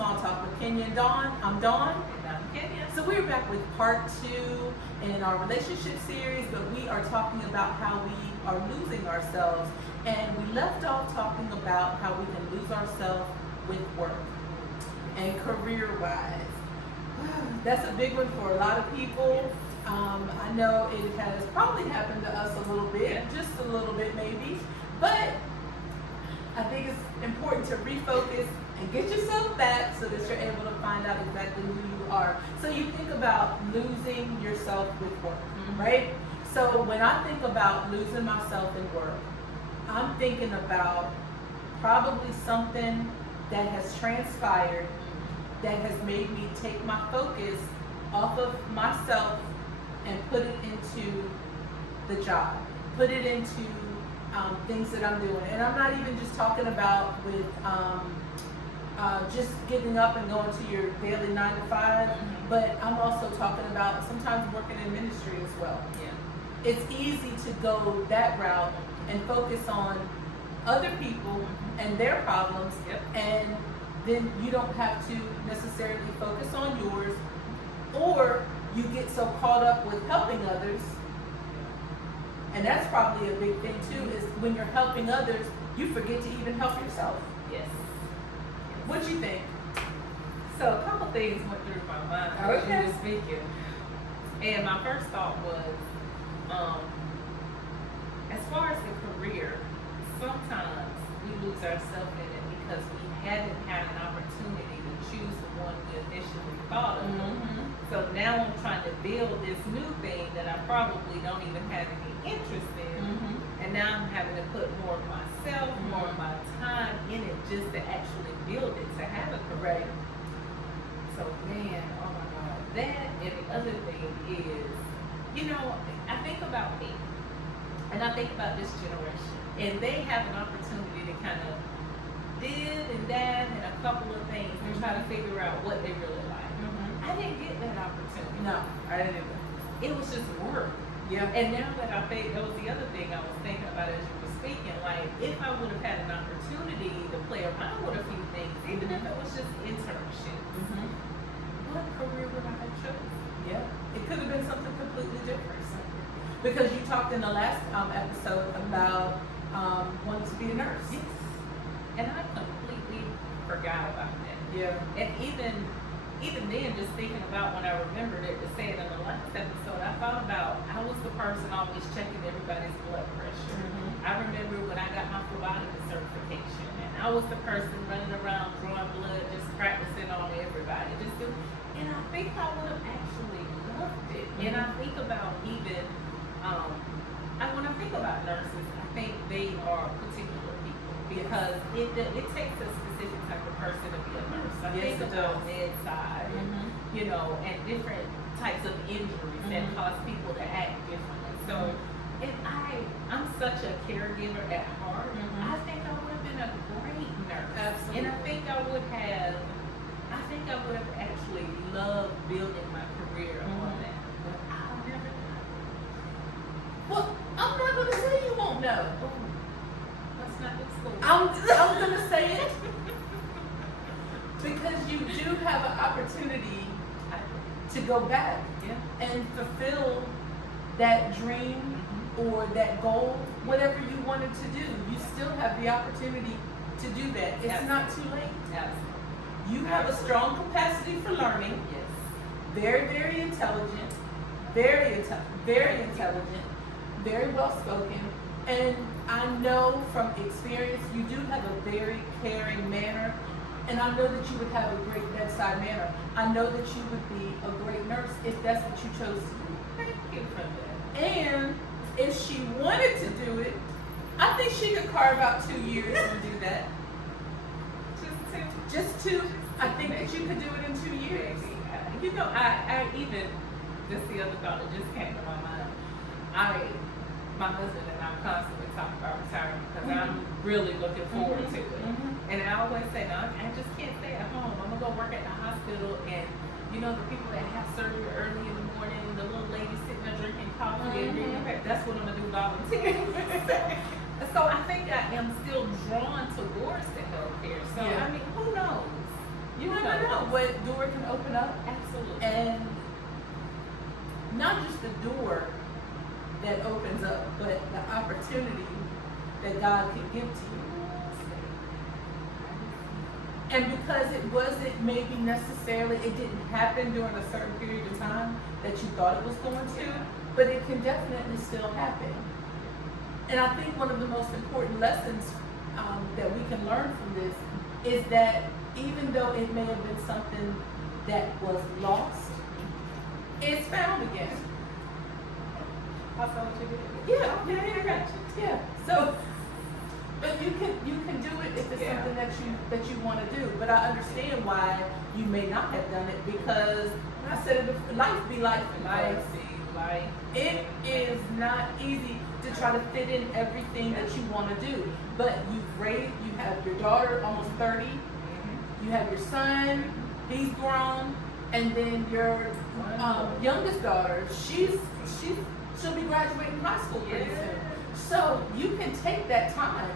Small Talk with Kenya and Dawn. I'm Dawn. And I'm Kenya. So we're back with part 2 in our relationship series, but we are talking about how we are losing ourselves. And we left off talking about how we can lose ourselves with work and career-wise. That's a big one for a lot of people. I know it has probably happened to us a little bit, just a little bit maybe, but I think it's important to refocus and get yourself back so that you're able to find out exactly who you are. So you think about losing yourself with work, right? So when I think about losing myself in work, I'm thinking about probably something that has transpired that has made me take my focus off of myself and put it into the job, put it into things that I'm doing. And I'm not even just talking about with just getting up and going to your daily 9 to 5, but I'm also talking about sometimes working in ministry as well. Yeah. It's easy to go that route and focus on other people and their problems, and then you don't have to necessarily focus on yours, or you get so caught up with helping others. And that's probably a big thing too, is when you're helping others, you forget to even help yourself. Yes. What do you think? So a couple things went through my mind as Okay. you were speaking. And my first thought was, as far as the career, sometimes we lose ourselves in it because we haven't had an opportunity to choose the one we initially thought of. So now I'm trying to build this new thing that I probably don't even have any interest in. And now I'm having to put more of myself, more of my time in it just to actually build it, to have a career. So man, oh my God. That and the other thing is, I think about me and I think about this generation, and they have an opportunity to kind of dib and dab in a couple of things and try to figure out what they really like. I didn't get that opportunity. No, I didn't either. It was just work. Yeah. And now that I think, that was the other thing I was thinking about as you were speaking, like if I would have had an opportunity to play around with a few things, even if it was just internships, what career would I have chosen? Yeah. It could have been something completely different. Because you talked in the last episode about wanting to be a nurse. Yes. And I completely forgot about that. Yeah. And even then, just thinking about when I remembered it to say it in the last episode, I thought about I was the person always checking everybody's blood pressure. I remember when I got my phlebotomy certification, and I was the person running around drawing blood, just practicing on everybody. And I think I would have actually loved it. And I think about even, when I think about nurses, I think they are particular people because it takes a specific type of person to be a nurse. I Yes, think it about does. bedside, and different types of injuries that cause people to act differently. So, and I'm such a caregiver at heart. I think I would have been a great nurse. Absolutely. And I think I would have actually loved building my career on that. But I'll never know. Well, I'm not going to say you won't know. Oh, let's not explore. I'm going to say it because you do have an opportunity to go back and fulfill that dream or that goal, whatever you wanted to do. You still have the opportunity to do that. It's not too late. Absolutely. You have a strong capacity for learning. Yes. Very, very intelligent. Very intelligent. Very well spoken. And I know from experience you do have a very caring manner. And I know that you would have a great bedside manner. I know that you would be a great nurse if that's what you chose to do. Thank you for that. And if she wanted to do it, I think she could carve out 2 years and do that. Just two. I think that you could do it in 2 years. I even, just the other thought that just came to my mind. My husband and I constantly talk about retirement because I'm really looking forward to it. And I always say, no, I just can't stay at home. I'm gonna go work at the hospital, and the people that have surgery early in the morning, the little lady sitting there drinking coffee, and that's what I'm gonna do, volunteer. So I think I am still drawn towards the healthcare. So Yeah. I mean, who knows? You never what door can open up, Absolutely. and not just the door that opens up, but the opportunity that God can give to you. And because it wasn't maybe necessarily, it didn't happen during a certain period of time that you thought it was going to, but it can definitely still happen. And I think one of the most important lessons that we can learn from this is that even though it may have been something that was lost, it's found again. I saw what you did. Yeah. So, but you can do it if it's Yeah. something that you want to do. But I understand why you may not have done it, because I said it, life be life. Life. It is not easy to try to fit in everything that you want to do. But you have your daughter almost 30. You have your son, he's grown, and then your youngest daughter, she'll be graduating high school pretty soon. So you can take that time.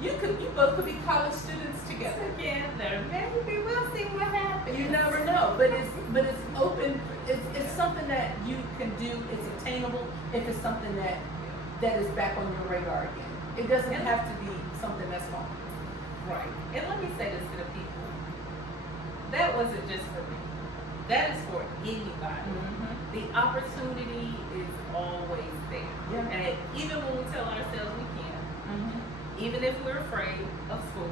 You both could be college students together. Together, maybe we'll see what happens. You never know, but it's open. It's something that you can do. It's attainable if it's something that is back on your radar again. It doesn't have to be something that's gone. Right. And let me say this to the people. That wasn't just for me. That is for anybody. The opportunity is always there. Yeah. And even when we tell ourselves we can, even if we're afraid of school,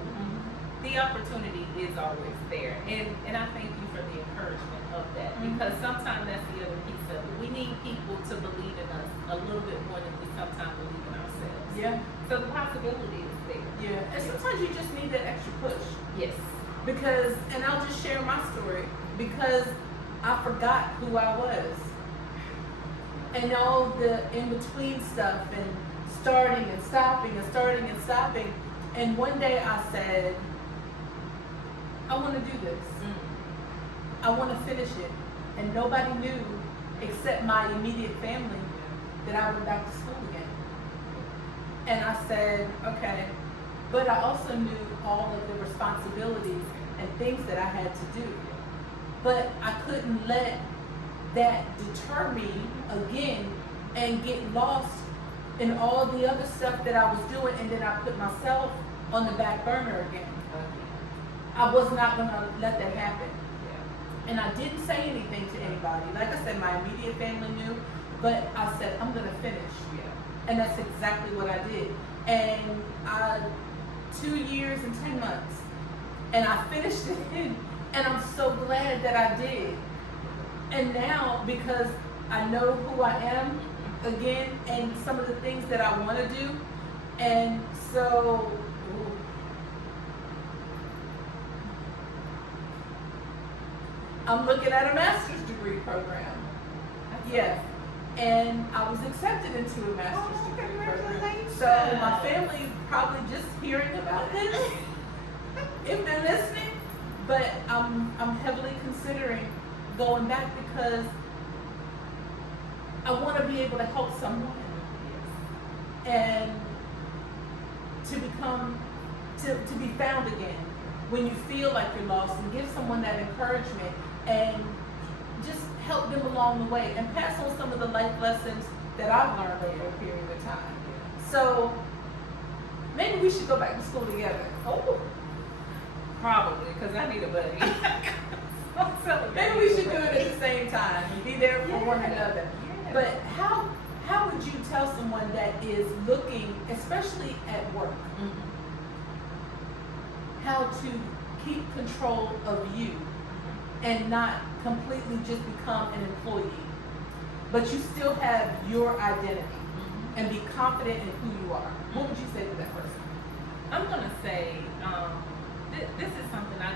the opportunity is always there. And I thank you for the encouragement of that, because sometimes that's the other piece of it. We need people to believe in us a little bit more than we sometimes believe in ourselves. Yeah. So the possibility is there. Yeah. And sometimes you just need that extra push. Yes. Because, and I'll just share my story, because I forgot who I was. And all the in-between stuff, and starting and stopping and starting and stopping. And one day I said, I want to do this. I want to finish it. And nobody knew except my immediate family that I went back to school again. And I said, okay. But I also knew all of the responsibilities and things that I had to do. But I couldn't let that deter me again and get lost in all the other stuff that I was doing, and then I put myself on the back burner again. I was not going to let that happen. And I didn't say anything to anybody. Like I said, my immediate family knew, but I said, I'm going to finish. And that's exactly what I did. And 2 years and 10 months. And I finished it, and I'm so glad that I did. And now, because I know who I am again, and some of the things that I want to do, and so I'm looking at a master's degree program. Yes. And I was accepted into a master's degree program. So my family probably just hearing about this, if they're listening, but I'm heavily considering going back, because I want to be able to help someone and to be found again when you feel like you're lost, and give someone that encouragement and just help them along the way and pass on some of the life lessons that I've learned over a period of time. So maybe we should go back to school together. Oh, probably, because I need a buddy. Maybe we should do it at the same time and be there for one another. Yeah. But how would you tell someone that is looking, especially at work, how to keep control of you and not completely just become an employee, but you still have your identity and be confident in who you are? What would you say to that person? I'm going to say, this is something I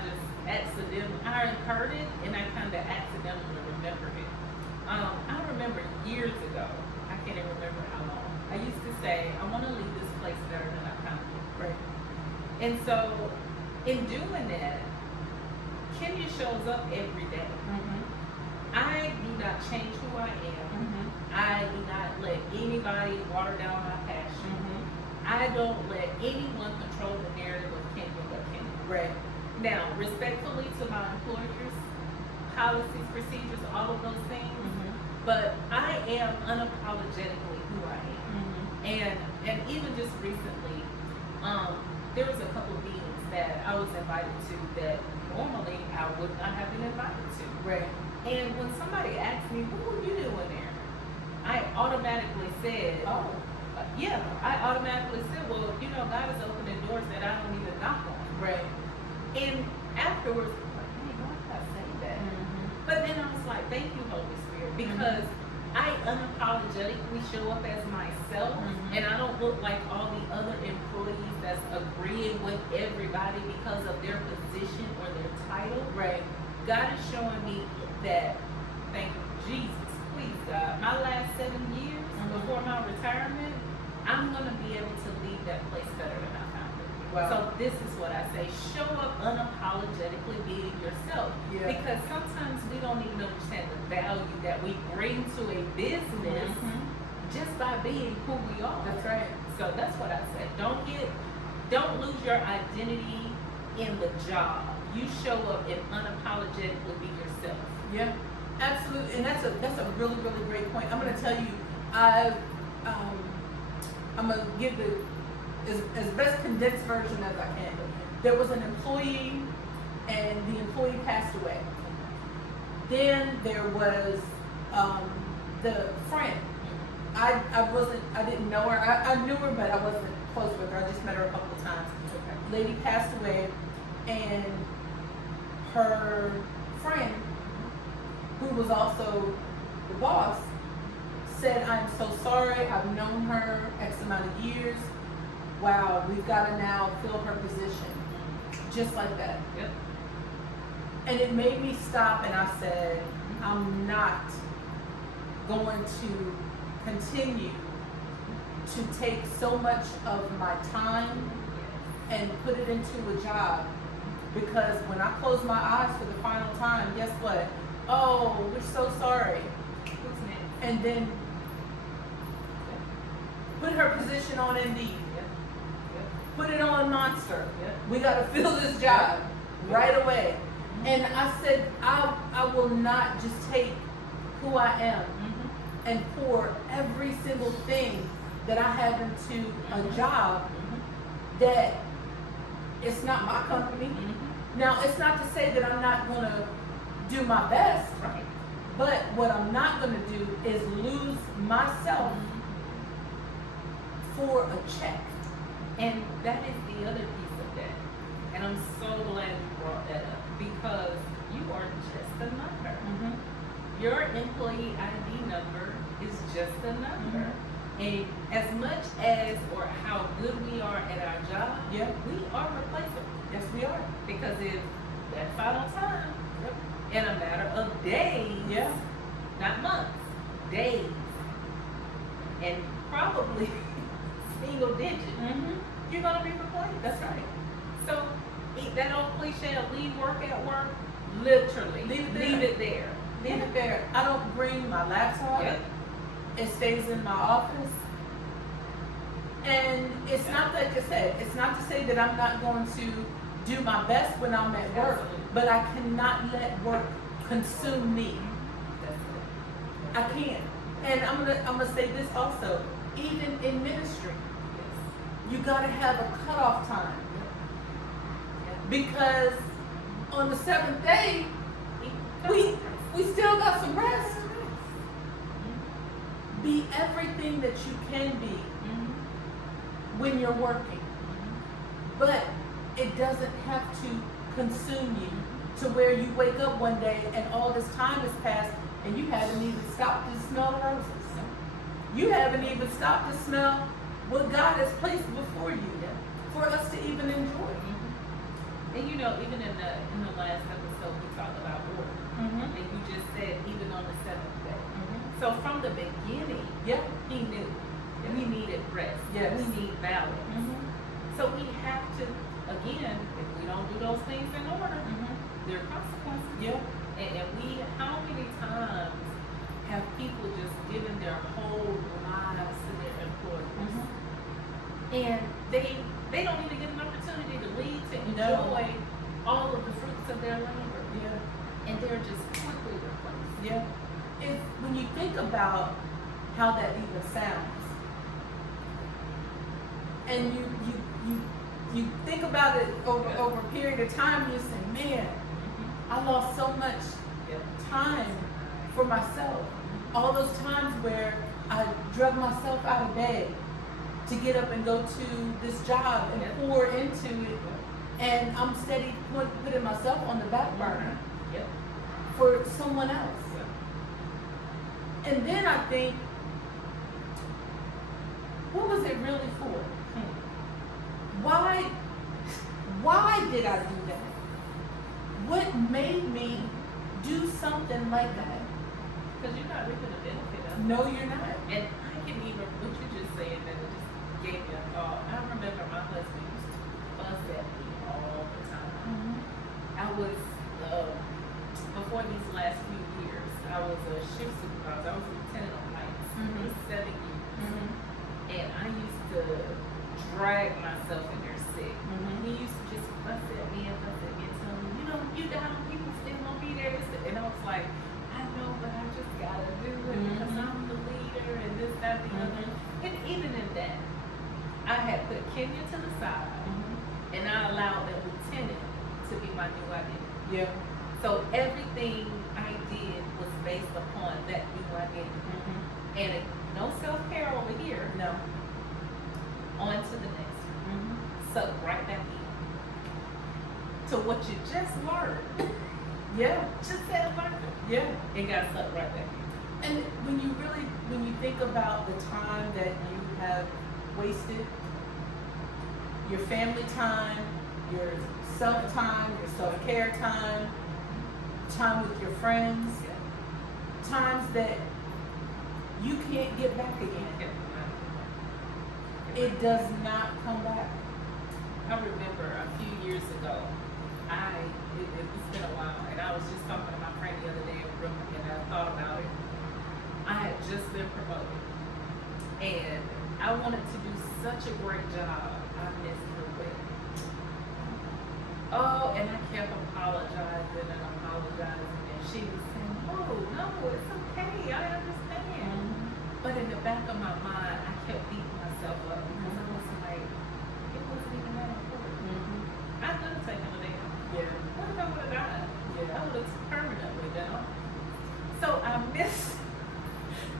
heard it, and I kind of accidentally remembered it. I remember years ago, I can't even remember how long, I used to say, I want to leave this place better than I found it. Right. And so, in doing that, Kenya shows up every day. I do not change who I am. I do not let anybody water down my passion. I don't let anyone control the narrative of Kenya but Kenya. Right. Now, respectfully to my employers, policies, procedures, all of those things, but I am unapologetically who I am. And even just recently, there was a couple of meetings that I was invited to that normally I would not have been invited to. Right. And when somebody asked me, what were you doing there? I automatically said, Oh. yeah, I automatically said, well, you know, God is opening doors that I don't even knock on. Right. And afterwards, I'm like, hey, why did I say that? But then I was like, thank you, Holy Spirit, because I unapologetically show up as myself, and I don't look like all the other employees that's agreeing with everybody because of their position or their title. Right. God is showing me that, thank you, Jesus, please God, my last 7 years before my retirement, I'm going to be able to leave that place better than I found it. Wow. So this is what I say, show up unapologetically being yourself. Yeah. Because sometimes we don't even understand the value that we bring to a business just by being who we are. That's right. So that's what I say. Don't lose your identity in the job. You show up and unapologetically be yourself. Yeah, absolutely, and that's a really great point. I'm going to tell you, I'm going to give the as best condensed version as I can. There was an employee, and the employee passed away. Then there was the friend. I didn't know her. I knew her, but I wasn't close with her. I just met her a couple of times. Okay. Lady passed away, and her friend, who was also the boss, said, I'm so sorry, I've known her X amount of years. Wow, we've got to now fill her position. Just like that. Yep. And it made me stop, and I said, I'm not going to continue to take so much of my time and put it into a job, because when I close my eyes for the final time, guess what? Oh, we're so sorry. What's next? And then put her position on Indeed. Put it on Monster. We got to fill this job right away. And I said, I will not just take who I am and pour every single thing that I have into a job that it's not my company. Now, it's not to say that I'm not going to do my best, Right. but what I'm not going to do is lose myself for a check. And that is the other piece of that. And I'm so glad you brought that up, because you are just a number. Your employee ID number is just a number. And as much as or how good we are at our job, Yeah. we are replaceable. Yes, we are. Because if that's out on time, in a matter of days, Yeah. not months, days, and probably single digit, you're gonna be replaced. That's right. So that old cliche of leave work at work, literally Leave it leave there. it there. Leave it there. I don't bring my laptop. Yep. It stays in my office. And it's not like I said, it's not to say that I'm not going to do my best when I'm at work, Absolutely. but I cannot let work consume me. That's it. I can't. And I'm gonna say this also. Even in ministry, you gotta have a cutoff time. Because on the seventh day, we still got some rest. Be everything that you can be when you're working. But it doesn't have to consume you to where you wake up one day and all this time has passed and you haven't even stopped to smell the roses. You haven't even stopped to smell what God has placed before you for us to even enjoy. And you know, even in the last episode, we talked about order. And you just said even on the seventh day. So from the beginning, Yep. he knew we needed rest. Yes. We need balance. So we have to, again, if we don't do those things in order, there are consequences. Yep. And we, how many times have people just given their whole lives to their employers? And they don't even get an opportunity to leave, to No. enjoy all of the fruits of their labor, Yeah. and they're just quickly replaced. Yeah. It's when you think about how that even sounds, and you think about it over a period of time, you say, man, I lost so much Yep. time for myself. All those times where I drug myself out of bed to get up and go to this job and Yep. pour into it, and I'm steady putting myself on the back burner Yep. for someone else. Yep. And then I think, what was it really for? Why did I do that? What made me do something like that? Because you're not reaping the benefit of it. No, you're not. And I can even, what you just said, that it just gave me a thought. I remember my husband used to fuss at me all the time. I was, before these last few years, I was a shift supervisor. I was a lieutenant on nights for 7 years. And I used to drag myself in there sick. He used to just fuss at me and tell me, you down, people still gonna be there. And I was like, I know, but I just gotta do it because I'm the leader and this, that, the other. And even in that, I had put Kenya to the side and I allowed that lieutenant to be my new identity. Yeah. So everything I did was based upon that new identity. And no self-care over here. No. On to the next one. Suck right back in. To what you just learned. Yeah. Just said learned it. Yeah. It got sucked right back in. And when you think about the time that you have wasted, your family time, your self-time, your self-care time, time with your friends, times that you can't get back again. It does not come back. I remember a few years ago, it's been a while, and I was just talking to my friend the other day in Brooklyn, and I thought about it. I had just been promoted, and I wanted to do such a great job. I missed her wedding. Oh, and I kept apologizing and apologizing, and she was saying, no, it's okay, I understand. But in the back of my mind, I kept beating myself up because I was like, it wasn't even that important. I could have taken a day off. Yeah. What if I would have died? Yeah. I would have permanently done. So I missed,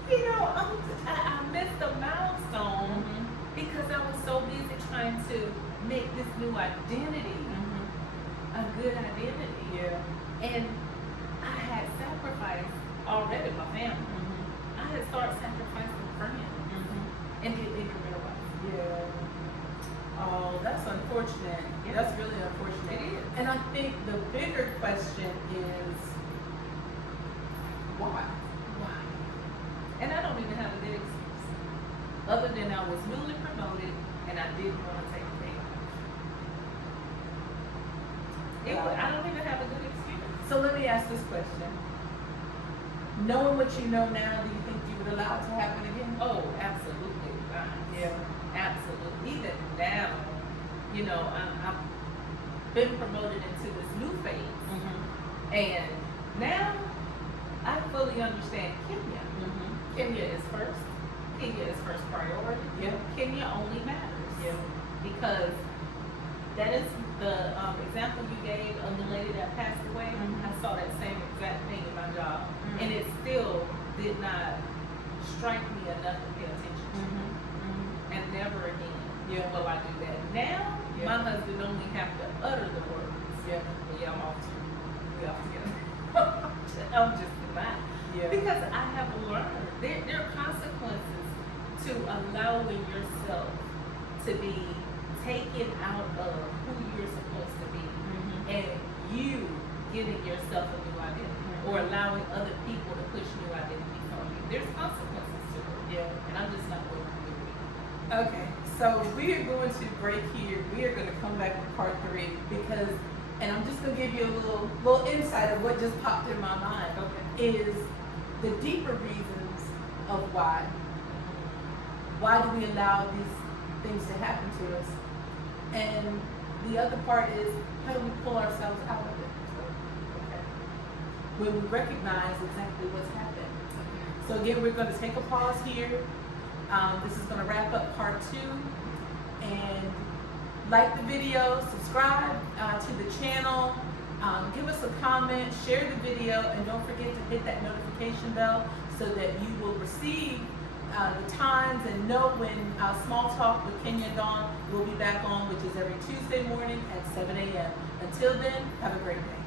I missed a milestone because I was so busy trying to make this new identity a good identity. Yeah. And I had sacrificed already my family. I had started sacrificing friends and didn't even realize. Yeah. Oh, that's unfortunate. Yeah. That's really unfortunate. It is. And I think the bigger question is why? Why? And I don't even have a good excuse. Other than I was newly promoted and I didn't want to take a day off. I don't even have a good excuse. So let me ask this question. Knowing what you know now, do you think you would allow it to happen again? Oh, absolutely not. Yeah. Absolutely. Even now, I've been promoted into this new phase. And now I fully understand Kenya. Kenya is first. Kenya is first priority. Yeah. Kenya only matters. Yeah. Because that is the example you gave of the lady that passed away. I saw that same exact thing in my job. And it still did not strike me enough to pay attention to. And never again will I do that. Now, my husband only have to utter the words. Yeah. Yeah, I'm off too. We off together. I'm just not. Yeah. Because I have learned there are consequences to allowing yourself to be taken out of who you're supposed to be and you giving yourself a new identity or allowing other people to push new identities on you. There's consequences to it. Yeah. And I'm just not willing to do it. Okay, so we are going to break here. We are going to come back with part 3 because, and I'm just going to give you a little insight of what just popped in my mind. Okay. Is the deeper reasons of why. Why do we allow these things to happen to us? And the other part is how do we pull ourselves when we recognize exactly what's happened. So again, we're going to take a pause here. This is going to wrap up part 2. And like the video, subscribe to the channel, give us a comment, share the video, and don't forget to hit that notification bell so that you will receive the times and know when Small Talk with Kenya and Dawn will be back on, which is every Tuesday morning at 7 a.m. Until then, have a great day.